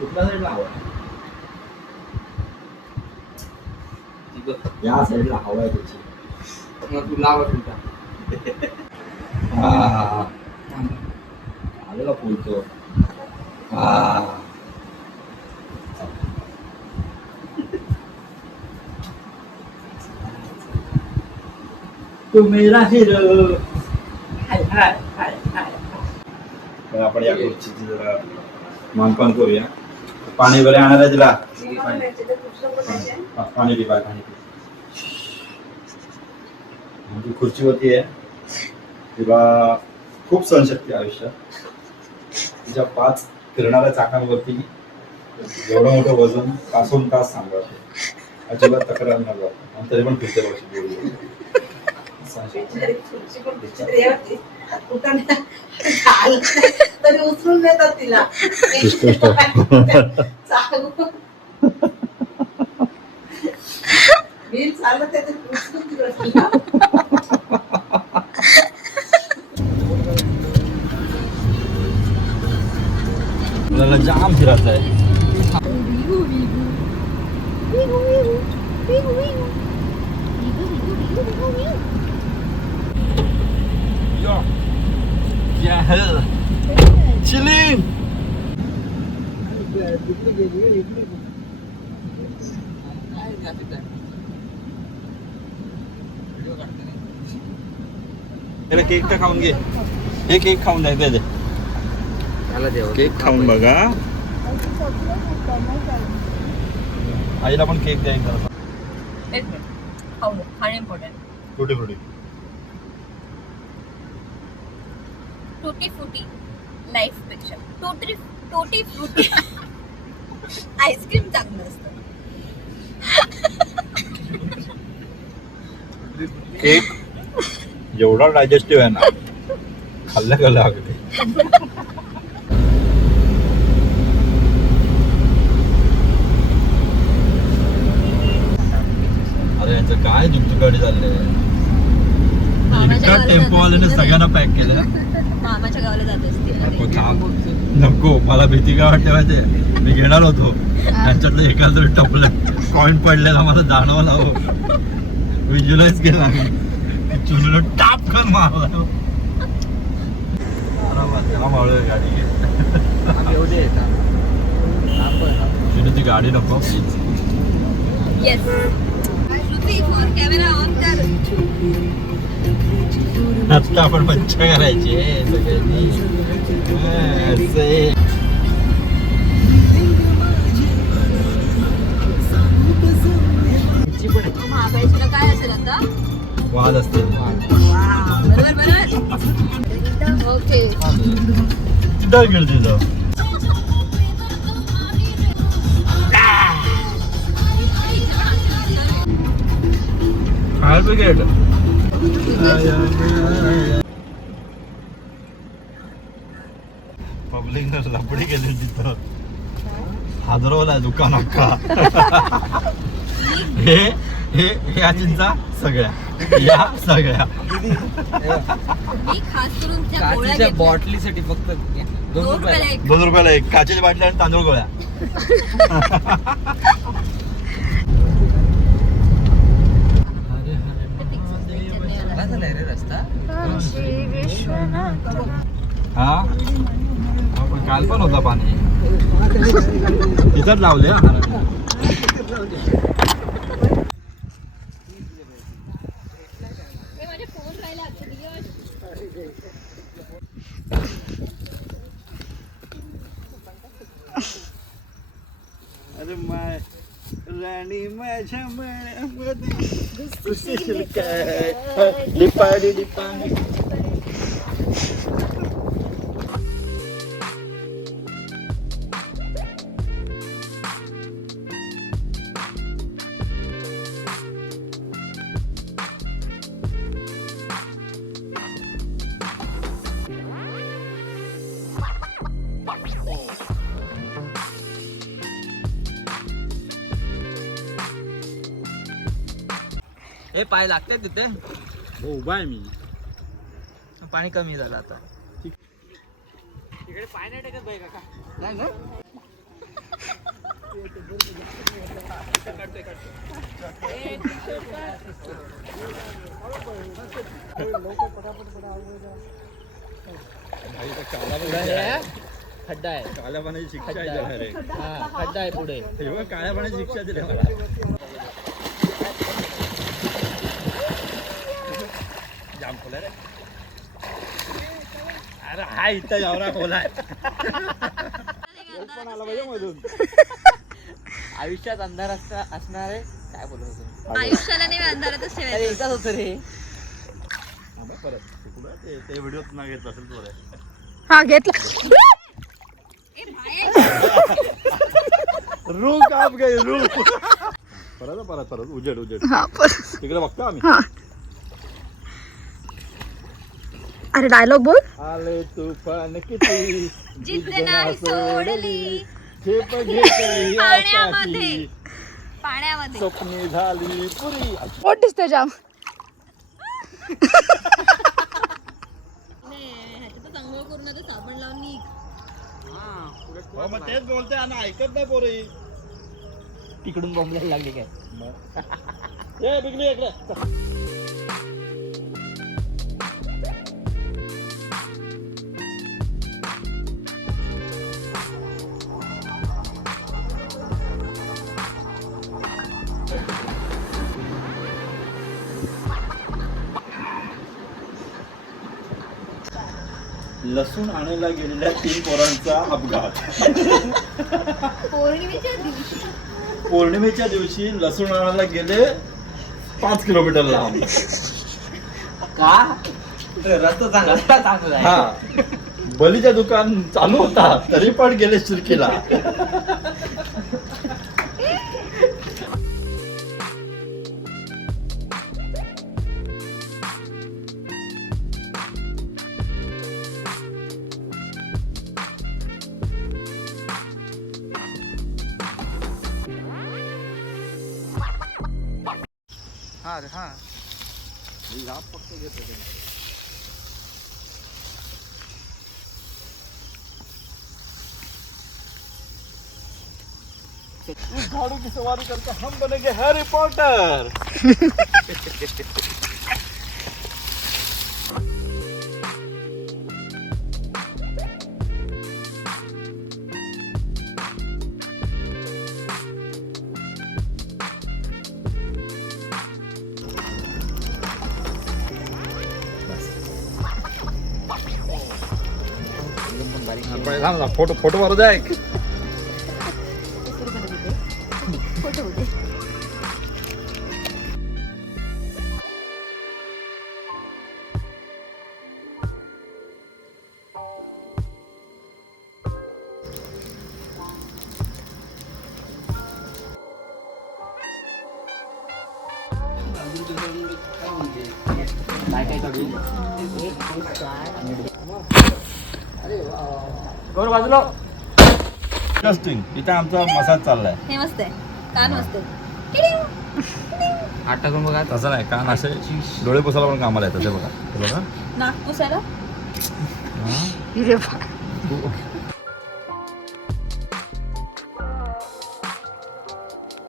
कुठल्या साईडला हवा या साईडला हवा आहे त्याची मग तू लावा तुमचा आलेला बोलतो हा तू मेरा हिरो हाय हाय हाय हाय आपण या खुर्चीची जरा मानपान करूया पाणी वगैरे आणायला तिला पाणी दे बाय पाणी म्हणजे खुर्चीवरती आहे तिला खूप सहनशक्ती आयुष्यात तिच्या 5 फिरणाऱ्या चाकांवरती एवढं मोठं वजन तासून तास सांभाळते अजिबात तक्रार न करत आणि तरी पण फिरते वर्षी तरी उचलून देतात तिला बिल चालत आहे तरी उचलून तिला आपल्याला जाम फिरायचं आहे क्या है चिलिंग केक तर खाऊन घे हे केक खाऊन द्यायचं दे केक खाऊन बघा आईला पण केक द्यायचा खाणे इम्पॉर्टंट टुटी फ्रुटी टूटी फ्रुटी लाईफ पेक्षा टोटी फ्रुटी आईस्क्रीम चांगलं असतं केक एवढा डायजेस्टिव्ह आहे ना खाल्ल्या खाल्ल्या अगदी अरे यांचं काय दुमचुकाडी चाललंय टेम्पो वाल्याने सगळ्यांना पॅक केलं मामाच्या गावाला जात असते नको थांब नको मला भीती काय वाटते माहितीये मी घेणार होतो त्यांच्यातलं एखादं तरी टपलं कॉइन पडलेला मला जाणवला हो व्हिज्युअलाइज केला चुनूला टाप कर मारला त्याला मावळ गाडी एवढे येतात चुनूची गाडी नको yes Shruti phone camera on कर आता आपण मज्जा करायची सगळ्यांनी महाबळेश्वरला काय असेल आता वाद असते बरोबर बरोबर ओके दगड दिलं फायर ब्रिगेड पब्लिक लपडी गेली तिथं हादरवलाय दुकान अक्का हे हे ह्या चिंचा सगळ्या या सगळ्या मी खास करून त्या गोळ्या काचेच्या घेतल्या. बॉटलीसाठी फक्त 2 2 रुपये रुपयाला एक. 2 रुपयाला एक काचेची बाटली आणि तांदूळ गोळ्या काय झालंय रे रस्ता हा पण काल पण होता पाणी तिथंच लावले हे माझे फोन राहिला आता दिवस. अरे माय राणी माझ्या मनामध्ये घुसशील काय लिपाडी लिपाडी हे पाय लागते तिथे उभा आहे मी पाणी कमी झालं आता तिकडे पाय नाही टाकत बाई काका नाही ना खड्डा आहे, काळ्या पाण्याची शिक्षा आहे direct. खड्डा आहे पुढे. हे बघ, काळ्या पाण्याची शिक्षा दिली मला. जाम खोला रे. अरे हा इथं एवढा खोला आहे. पण आला पाहिजे मधून. आयुष्यात अंधार असणार आहे. काय बोलत होतो? आयुष्याला नाही अंधारातच अरे ठेवायचं. एकच होतं रे. परत ते व्हिडिओत ना घेतलं असेल तो रे. हा घेतला. रू काप गई रू. परत उजेड हा तिकडे बघतो आम्ही. हा अरे डायलॉग बोल. आले तुफान किती जिद्द नाही सोडली खेप घेतली पाण्यामध्ये. आकाशी, पाण्यामध्ये स्वप्ने झाली पुरी. पोट दिसतंय जाम. ह्याच्यातच अंघोळ करून आता साबण लावून निघ. हो, मग तेच बोलते आणि ऐकत नाही पोरी. तिकडून बॉम्बला लागली काय? ए बिगली इकडे. लसूण आणायला गेलेल्या 3 पोरांचा अपघात. पौर्णिमेच्या दिवशी पौर्णिमेच्या दिवशी लसूण आणायला गेले 5 किलोमीटर लांब. का? रस्ता चांगला आहे. हा, बलीच्या दुकान चालू होता तरी पण गेले शिर्कीला. हा रे, हा. इस झाड़ू की सवारी करके हम बनेंगे हैरी पॉटर. फोटो मारू द्या एक. बाजूला. इंटरेस्टिंग. इथं आमचा मसाज चाललाय. हे मस्त आहे. कान मस्त आहे. आठ टाकून बघा. तसं नाही, कान असे डोळे पुसायला पण कामाला येतात. ते बघा, नाक पुसायला हिरे बा.